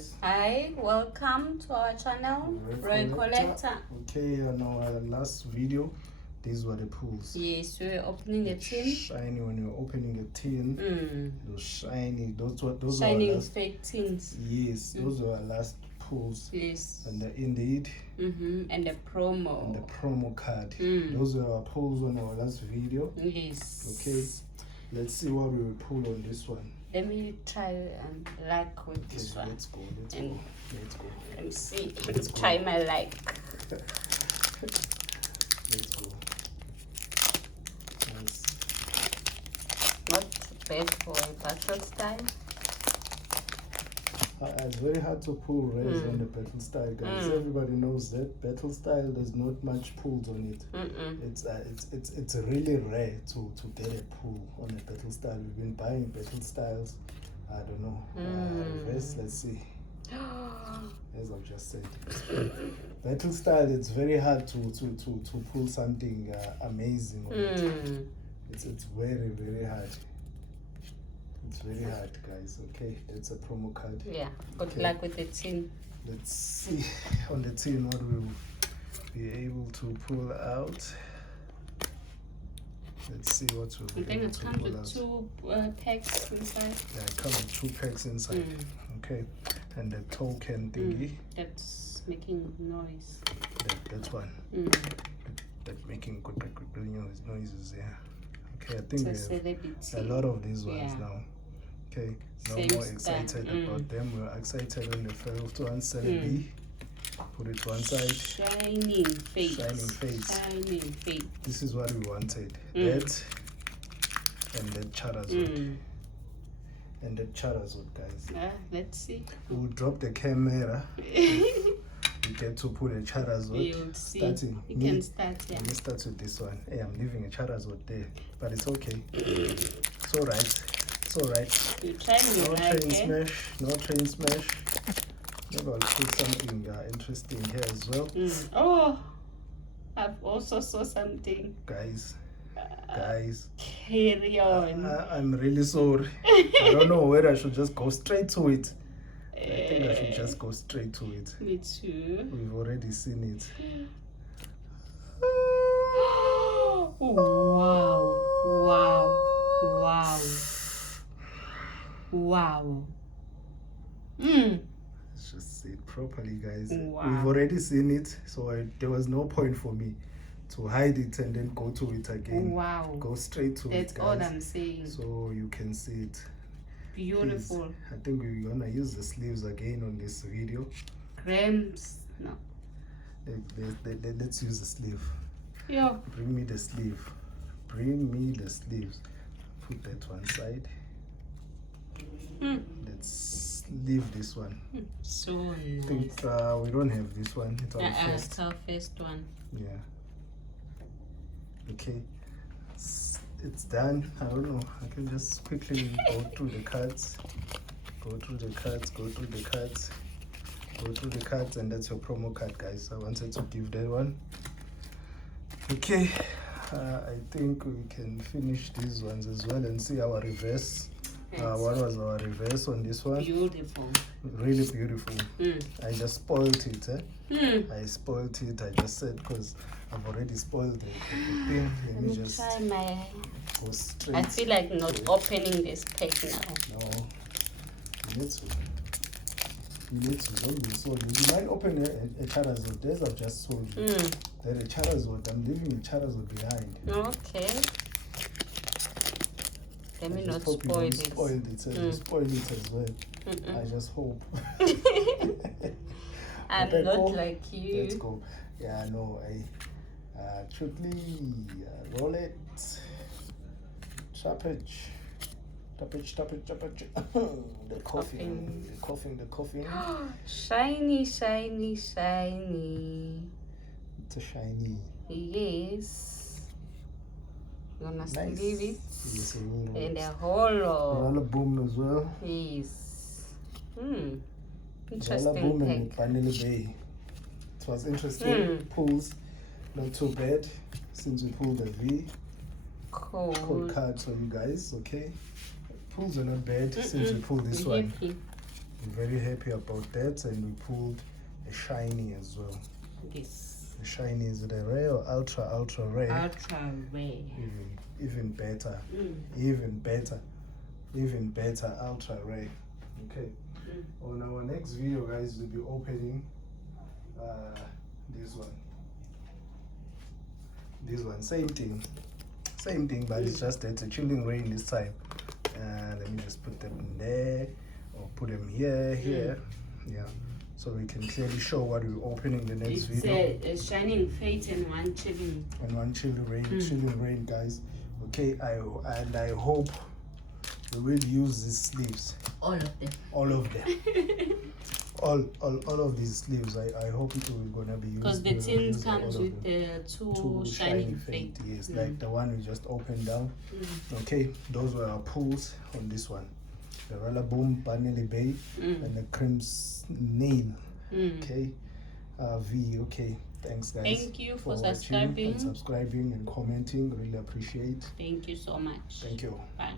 guys. Hi, welcome to our channel, Roy Collector. Okay, on our last video, these were the pulls. Yes, we're opening a tin. Shiny when you're opening a tin. Those shiny, those shining were last, fake tins. Yes, those were our last pulls. Yes. And the Indeed. And the promo. And the promo card. Those were our pulls on our last video. Yes. Okay, let's see what we will pull on this one. Let me try and like with this one. Let's go. Let me see. Let's go. Try my like. Let's go. Nice. Not bad for a battle style. It's very hard to pull res on the battle style, guys. Everybody knows that battle style there's not much pulls on it. It's really rare to get a pull on a battle style. We've been buying battle styles. I don't know. Reverse, let's see. As I've just said, battle style. It's very hard to pull something amazing on it. It's very hard. It's very hard, guys. Okay, it's a promo card. Yeah, good luck with the tin. Let's see on the tin what we'll be able to pull out. Let's see what we'll be able to pull out. I think it comes with 2 packs inside. Yeah, it comes with 2 packs inside. Okay, and the token thingy. That's making noise. That one. That's making good noises. Yeah. Okay, I think we have a lot of these ones now. Okay, no more excited about them. We're excited on the first one. Celebi. Put it to one side. Shining face. This is what we wanted. That and that Charizard. And that Charizard, guys. Let's see. We'll drop the camera. We get to put a Charizard. You'll see. You can start, yeah. Let me start with this one. Hey, I'm leaving a Charizard there, but it's okay. It's alright. It's alright. You try me no like train smash. No train smash. Maybe I'll put something interesting here as well. Oh, I've also saw something. Guys. Carry on. I'm really sorry. I don't know whether I should just go straight to it. I think I should just go straight to it. Me too. We've already seen it. Wow. Let's just say it properly, guys. Wow. We've already seen it, so there was no point for me to hide it and then go to it again. Wow. Go straight to it, guys. That's all I'm saying. So you can see it. Beautiful. Please, I think we're gonna use the sleeves again on this video. No. Let's use the sleeve. Yeah. Bring me the sleeve. Bring me the sleeves. Put that one side. Let's leave this one. So nice. I think we don't have this one. It's our first. It's our first one. Yeah. Okay. It's done. I don't know. I can just quickly go through the cards. Go through the cards, and that's your promo card, guys. I wanted to give that one. Okay. I think we can finish these ones as well and see our reverse. What was our reverse on this one? Beautiful. Really beautiful. I just spoiled it. I spoiled it. I just said because I've already spoiled the thing. Let me just try my. Go straight. I feel like not opening this pack now. No. You need to. Don't be so. You might open a Charizard. There's I've just told you. That a Charizard. I'm leaving a Charizard behind. Okay. Let me not spoil it. Spoil it as well. I just hope. I'm not like you. Let's go. Yeah, no, quickly roll it. Tappage. The coughing. Shiny. It's a shiny. Yes. You wanna Nice. leave it? Yes, we will. And a hollow. Roller boom as well. Yes. Roller Interesting boom and pack. Vanilla Bay. It was interesting. Pulls, not too bad since we pulled the V. Code card for you guys, okay? Pulls are not bad since we pulled this one. We're very happy about that, and we pulled a shiny as well. Yes. The shiny, is it a rare or ultra rare? Ultra rare. Even better. Even better, ultra rare. Okay. On our next video, guys, we'll be opening this one. Same thing, but it's just it's a chilling rain this time. Let me just put them in there, or put them here. Yeah, so we can clearly show what we're opening the next video. It's a shining fate and one chilling. And one chilling rain, guys. Okay, I hope we will use these sleeves. All of them. all of these sleeves. I hope it will gonna be used. Because the tin comes with the two shining fate. Yes, like the one we just opened down. Okay, those were our pulls on this one. The Rollaboom, Banelli Bay, and the Grimmsnarl. Okay, V. Okay, thanks guys. Thank you for subscribing and commenting. Really appreciate. Thank you so much. Thank you. Bye.